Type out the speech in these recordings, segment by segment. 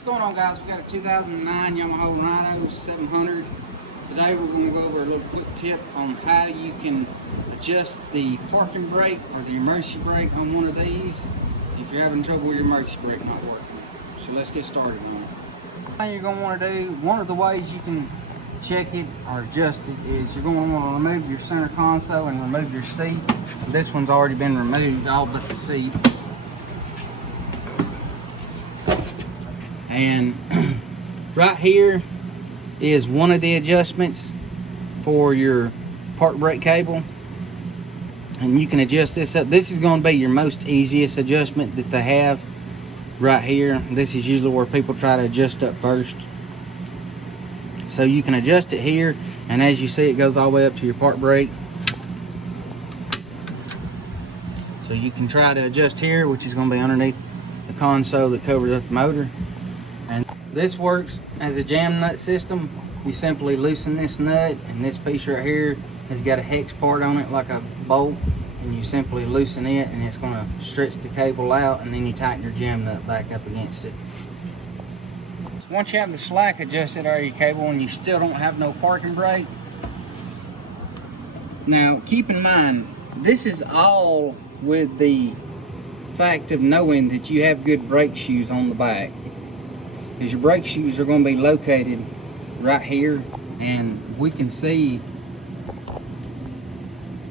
What's going on, guys? We got a 2009 Yamaha Rhino 700. Today we're going to go over a little quick tip on how you can adjust the parking brake or the emergency brake on one of these if you're having trouble with your emergency brake not working. So let's get started on it. Now you're going to want to do, one of the ways you can check it or adjust it is you're going to want to remove your center console and remove your seat. This one's already been removed, all but the seat. And right here is one of the adjustments for your park brake cable, and you can adjust this up. This is going to be your most easiest adjustment that they have right here. This is usually where people try to adjust up first. So you can adjust it here, and as you see, it goes all the way up to your park brake. So you can try to adjust here, which is going to be underneath the console that covers up the motor. And this works as a jam nut system. You simply loosen this nut, and this piece right here has got a hex part on it like a bolt, and you simply loosen it and it's going to stretch the cable out, and then you tighten your jam nut back up against it. So once you have the slack adjusted out of your cable and you still don't have no parking brake, now keep in mind this is all with the fact of knowing that you have good brake shoes on the back, because your brake shoes are going to be located right here, and we can see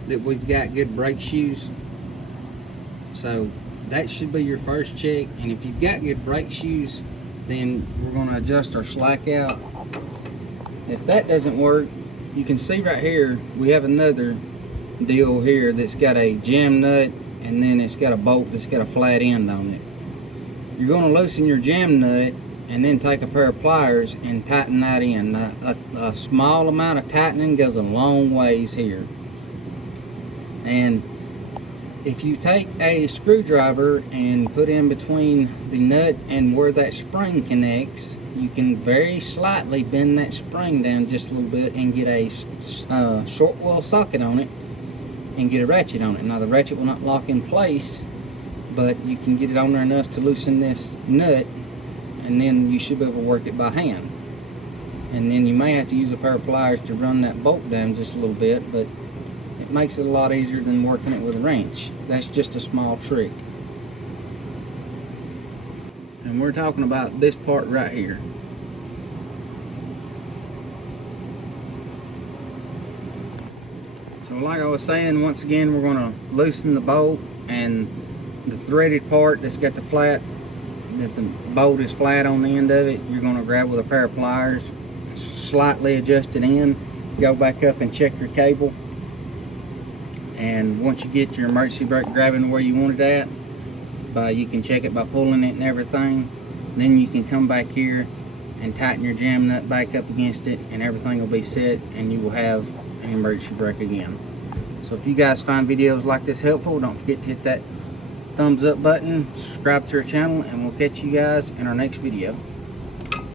that we've got good brake shoes. So that should be your first check, and if you've got good brake shoes, then we're going to adjust our slack out. If that doesn't work, you can see right here we have another deal here that's got a jam nut, and then it's got a bolt that's got a flat end on it. You're going to loosen your jam nut and then take a pair of pliers and tighten that in. A small amount of tightening goes a long ways here. And if you take a screwdriver and put in between the nut and where that spring connects, you can very slightly bend that spring down just a little bit and get a short wall socket on it and get a ratchet on it. Now the ratchet will not lock in place, but you can get it on there enough to loosen this nut, and then you should be able to work it by hand. And then you may have to use a pair of pliers to run that bolt down just a little bit, but it makes it a lot easier than working it with a wrench. That's just a small trick. And we're talking about this part right here. So like I was saying, once again, we're going to loosen the bolt, and the threaded part that's got the flat, that the bolt is flat on the end of it, you're going to grab with a pair of pliers, slightly adjust it in, go back up and check your cable, and once you get your emergency brake grabbing where you want it at, you can check it by pulling it and everything. Then you can come back here and tighten your jam nut back up against it, and everything will be set, and you will have an emergency brake again. So if you guys find videos like this helpful, don't forget to hit that thumbs up button, subscribe to our channel, and we'll catch you guys in our next video.